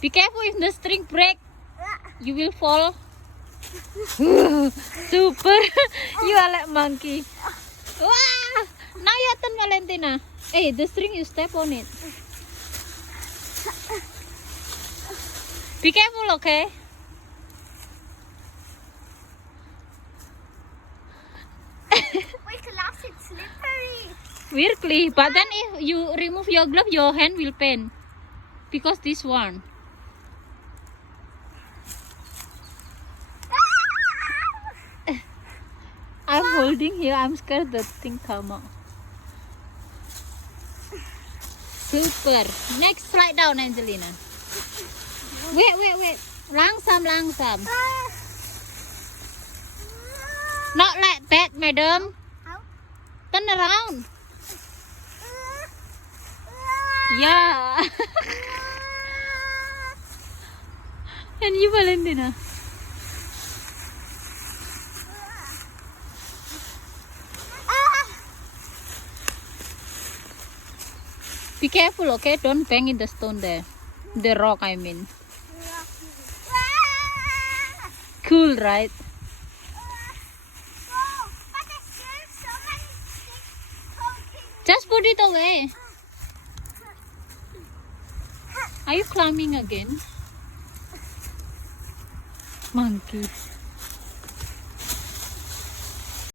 Be careful if the string break. You will fall. Super. You are like monkey. Wow. Now your turn, Valentina. Hey, the string, you step on it. Be careful, okay? My gloves is slippery. Weirdly, but then if you remove your glove, your hand will pain. Because this one. I'm holding here. I'm scared the thing come out. Super. Next, slide down, Angelina. Wait. Langsam. Not like that, madam. How? Turn around. Yeah. And you, Valentina. Be careful, okay? Don't bang in the stone there. The rock, I mean. Cool, right? Just put it away. Are you climbing again? Monkey.